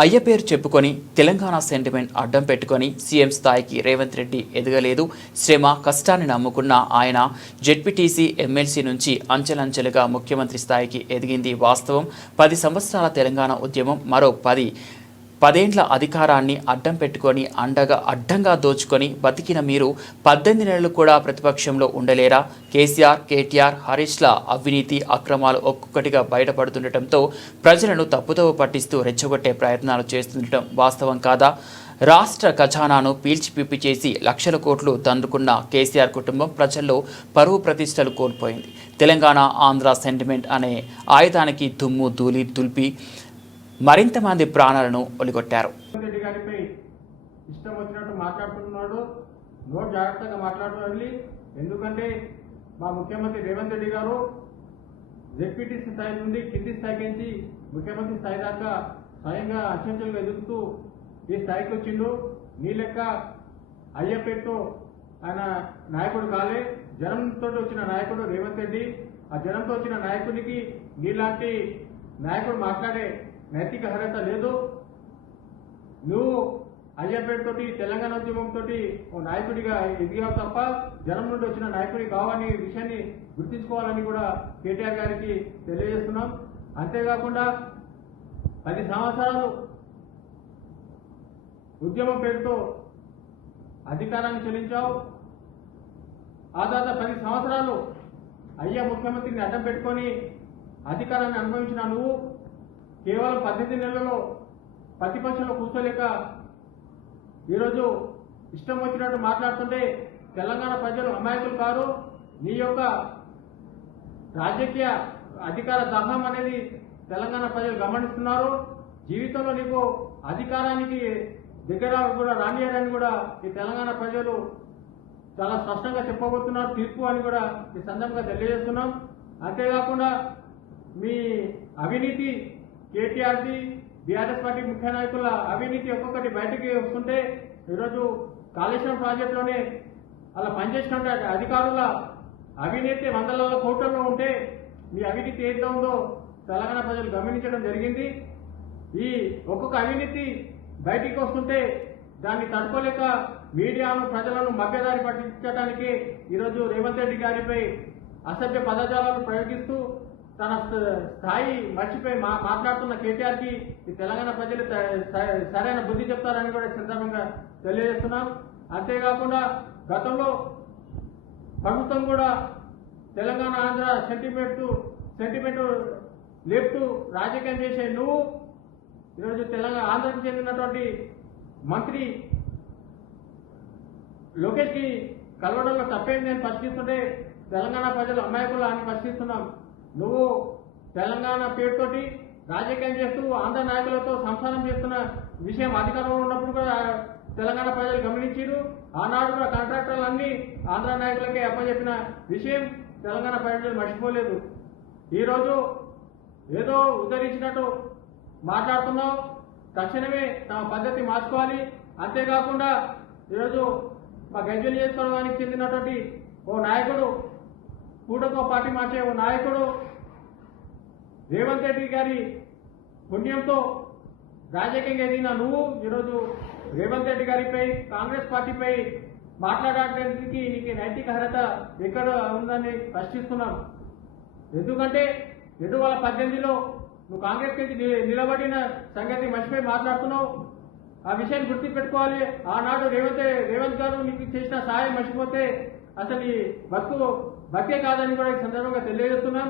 అయ్య పేరు చెప్పుకొని తెలంగాణ సెంటిమెంట్ అడ్డం పెట్టుకొని సీఎం స్థాయికి రేవంత్ రెడ్డి ఎదగలేదు. శ్రమ కష్టాన్ని నమ్ముకున్న ఆయన జెడ్పీటీసీ ఎమ్మెల్సీ నుంచి అంచెలంచెలుగా ముఖ్యమంత్రి స్థాయికి ఎదిగింది వాస్తవం. 10 సంవత్సరాల తెలంగాణ ఉద్యమం మరో 10 అధికారాన్ని అడ్డం పెట్టుకొని అడ్డంగా దోచుకొని బతికిన మీరు 18 నెలలు కూడా ప్రతిపక్షంలో ఉండలేరా? కేసీఆర్, కేటీఆర్, హరీష్ల అవినీతి అక్రమాలు ఒక్కొక్కటిగా బయటపడుతుండటంతో ప్రజలను తప్పుదోవ పట్టిస్తూ రెచ్చగొట్టే ప్రయత్నాలు చేస్తుండటం వాస్తవం కాదా? రాష్ట్ర ఖజానాను పీల్చిపిప్పి చేసి లక్షల కోట్లు దండుకున్న కేసీఆర్ కుటుంబం ప్రజల్లో పరువు ప్రతిష్టలు కోల్పోయింది. తెలంగాణ ఆంధ్ర సెంటిమెంట్ అనే ఆయుధానికి దుమ్ము ధూళి దుల్పి మరింత మంది ప్రాణాలను ఒలిగొట్టారు. రెడ్డి గారిపై ఇష్టం వచ్చినట్టు మాట్లాడుతున్నాడు. నోట్ జాగ్రత్తగా మాట్లాడాలి. ఎందుకంటే మా ముఖ్యమంత్రి రేవంత్ రెడ్డి గారు జెడ్పీటీసీ స్థాయి నుండి కింది స్థాయికి నుంచి ముఖ్యమంత్రి స్థాయి దాకా స్వయంగా అత్యంతలుగా ఎదుగుతూ ఈ స్థాయికి వచ్చిండు. నీ లెక్క అయ్యపేటతో ఆయన నాయకుడు కాలే. జనంతో వచ్చిన నాయకుడు రేవంత్ రెడ్డి. ఆ జనంతో వచ్చిన నాయకుడికి నీలాంటి నాయకుడు మాట్లాడే నైతిక అర్హత లేదు. నువ్వు అయ్యపేటతోటి తెలంగాణ ఉద్యమంతో ఓ నాయకుడిగా ఎదిగావు తప్ప జనం నుండి వచ్చిన నాయకుడి కావాలని విషయాన్ని గుర్తించుకోవాలని కూడా కేటీఆర్ గారికి తెలియజేస్తున్నాం. అంతేకాకుండా 10 సంవత్సరాలు ఉద్యమం పేరుతో అధికారాన్ని చెల్లించావు. ఆ తర్వాత 10 సంవత్సరాలు అయ్యా ముఖ్యమంత్రిని అడ్డం పెట్టుకొని అధికారాన్ని అనుభవించిన నువ్వు కేవలం 18 నెలల్లో ప్రతిపక్షంలో కూర్చోలేక ఈరోజు ఇష్టం వచ్చినట్టు మాట్లాడుతుంటే తెలంగాణ ప్రజలు అమాయకులు కారు. నీ యొక్క రాజకీయ అధికార దాహం అనేది తెలంగాణ ప్రజలు గమనిస్తున్నారు. జీవితంలో నీకు అధికారానికి దగ్గర కూడా రానియరని కూడా ఈ తెలంగాణ ప్రజలు చాలా స్పష్టంగా చెప్పబోతున్నారు తీర్పు అని కూడా ఈ సందర్భంగా తెలియజేస్తున్నాం. అంతేకాకుండా మీ అవినీతి కేటీఆర్ది బీఆర్ఎస్ పార్టీ ముఖ్య నాయకుల అవినీతి ఒక్కొక్కటి బయటకి వస్తుంటే ఈరోజు కాళేశ్వరం ప్రాజెక్టులోనే అలా పనిచేసిన అధికారుల అవినీతి వందల కోట్లలో ఉంటే మీ అవినీతి ఏదో ఉందో తెలంగాణ ప్రజలు గమనించడం జరిగింది. ఈ ఒక్కొక్క అవినీతి బయటికి వస్తుంటే దాన్ని తట్టుకోలేక మీడియాను ప్రజలను మభ్యదారి పట్టించడానికి ఈరోజు రేవంత్ రెడ్డి గారిపై అసభ్య పదజాలను ప్రయోగిస్తూ తన స్థాయి మర్చిపోయి మాట్లాడుతున్న కేటీఆర్కి ఈ తెలంగాణ ప్రజలు సరైన బుద్ధి చెప్తారని కూడా సందర్భంగా తెలియజేస్తున్నాం. అంతేకాకుండా గతంలో ప్రభుత్వం కూడా తెలంగాణ ఆంధ్ర సెంటిమెంట్ లేపుతూ రాజకీయం చేసే నువ్వు ఈరోజు తెలంగాణ ఆంధ్రకి చెందినటువంటి మంత్రి లోకేష్కి కలవడంలో తప్పేంది అని ప్రశ్నిస్తుంటే తెలంగాణ ప్రజలు అమాయకులు అని ప్రశ్నిస్తున్నాం. నువ్వు తెలంగాణ పేరుతోటి రాజకీయం చేస్తూ ఆంధ్ర నాయకులతో సంసారం చేస్తున్న విషయం అధికారంలో ఉన్నప్పుడు కూడా తెలంగాణ ప్రజలు గమనించారు. ఆనాడు కూడా కాంట్రాక్టర్లన్నీ ఆంధ్ర నాయకులకే అప్పచెప్పిన విషయం తెలంగాణ ప్రజలు మర్చిపోలేదు. ఈరోజు ఏదో ఉద్ధరించినట్టు మాట్లాడుతున్నావు. తక్షణమే తమ పద్ధతి మార్చుకోవాలి. అంతేకాకుండా ఈరోజు మా గజ్వేల్ నియోజకవర్గానికి చెందినటువంటి ఓ నాయకుడు కూటమితో పార్టీ మార్చే ఓ నాయకుడు రేవంత్ రెడ్డి గారి పుణ్యంతో రాజకీయంగా ఎదిగిన నువ్వు ఈరోజు రేవంత్ రెడ్డి గారిపై కాంగ్రెస్ పార్టీపై మాట్లాడడానికి నీకు నైతిక అర్హత ఎక్కడ ఉందని ప్రశ్నిస్తున్నాం. ఎందుకంటే 2018లో నువ్వు కాంగ్రెస్ కి నిలబడిన సంగతి మర్చిపోయి మాట్లాడుతున్నావు. ఆ విషయాన్ని గుర్తు పెట్టుకోవాలి. ఆనాడు రేవంత్ గారు నీకు చేసిన సహాయం మర్చిపోతే అసలు ఈ బతికే కాదని కూడా ఈ సందర్భంగా తెలియజేస్తున్నాం.